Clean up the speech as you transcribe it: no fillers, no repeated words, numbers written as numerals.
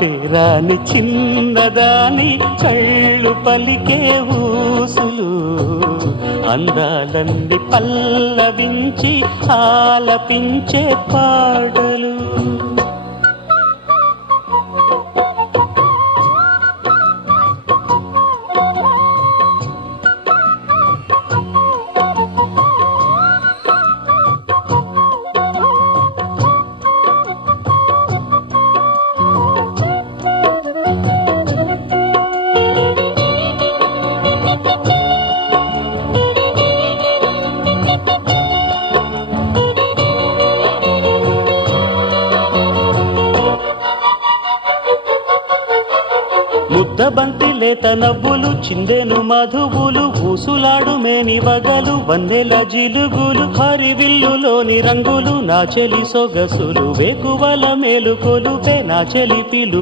పేరాని చిన్నదాని కళ్ళు పలికే ఊసులు అందాలన్నీ పల్లవించి ఆలపించే పాటలు. ముద్దబంతి లేత నవ్వులు చిందెను మధువులు ఊసులాడు మేని వగలు వన్నెల జిలుగులు హరివిల్లులోని రంగులు నా చెలి సొగసులు వేకువల మేలుకొలుపే నా చెలి పిలు.